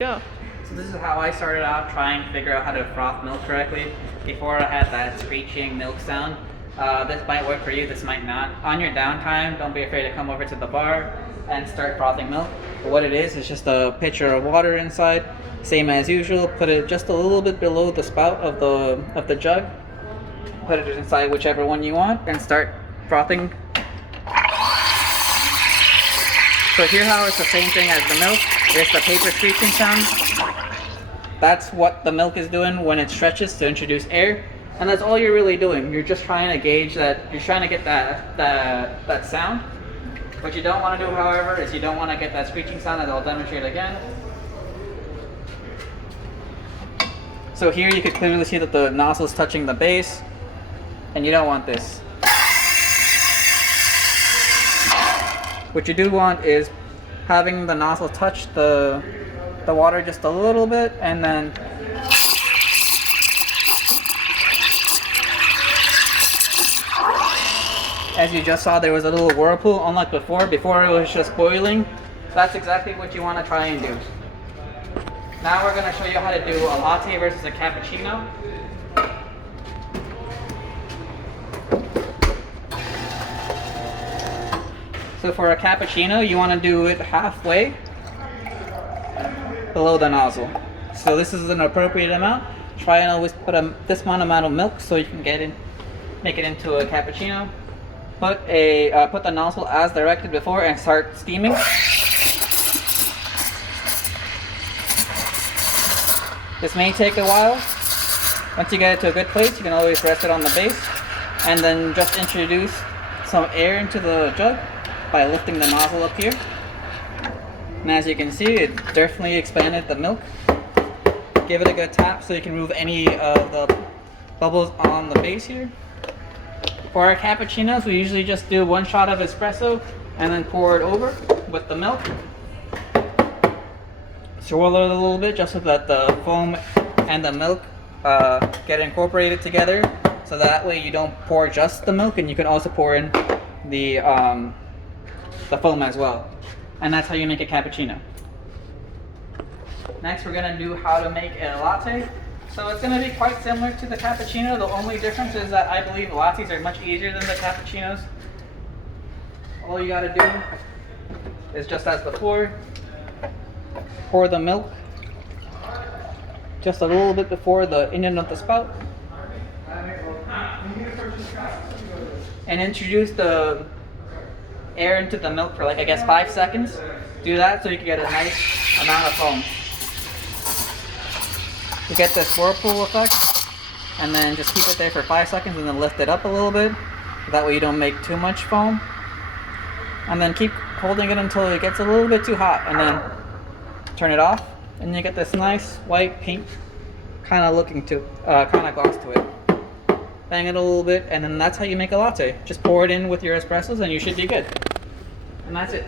Yeah. So this is how I started out trying to figure out how to froth milk correctly. Before I had that screeching milk sound. This might work for you, this might not. On your downtime, don't be afraid to come over to the bar and start frothing milk. But what it is just a pitcher of water inside. Same as usual, put it just a little bit below the spout of the jug. Put it inside whichever one you want and start frothing. So hear how it's the same thing as the milk. There's the paper screeching sound. That's what the milk is doing when it stretches to introduce air. And that's all you're really doing. You're just trying to gauge that, you're trying to get that sound. What you don't want to do, however, is you don't want to get that screeching sound, as I'll demonstrate again. So here you can clearly see that the nozzle is touching the base, and you don't want this. What you do want is having the nozzle touch the water just a little bit, and then as you just saw, there was a little whirlpool, unlike before it was just boiling. That's exactly what you want to try and do. Now we're going to show you how to do a latte versus a cappuccino. So for a cappuccino, you want to do it halfway below the nozzle. So this is an appropriate amount. Try and always put this amount of milk so you can make it into a cappuccino. Put the nozzle as directed before and start steaming. This may take a while. Once you get it to a good place, you can always rest it on the base and then just introduce some air into the jug by lifting the nozzle up here. And as you can see, it definitely expanded the milk. Give it a good tap so you can remove any of the bubbles on the base here. For our cappuccinos, we usually just do one shot of espresso and then pour it over with the milk. Swirl it a little bit just so that the foam and the milk get incorporated together. So that way you don't pour just the milk, and you can also pour in the foam as well. And that's how you make a cappuccino. Next, we're going to do how to make a latte. So it's going to be quite similar to the cappuccino. The only difference is that I believe lattes are much easier than the cappuccinos. All you got to do is just as before, pour the milk just a little bit before the end of the spout, and introduce the air into the milk for like, I guess, 5 seconds. Do that so you can get a nice amount of foam. You get this whirlpool effect, and then just keep it there for 5 seconds and then lift it up a little bit. That way you don't make too much foam. And then keep holding it until it gets a little bit too hot, and then turn it off, and you get this nice white pink kind of gloss to it. Bang it a little bit, and then that's how you make a latte. Just pour it in with your espressos and you should be good. And that's it.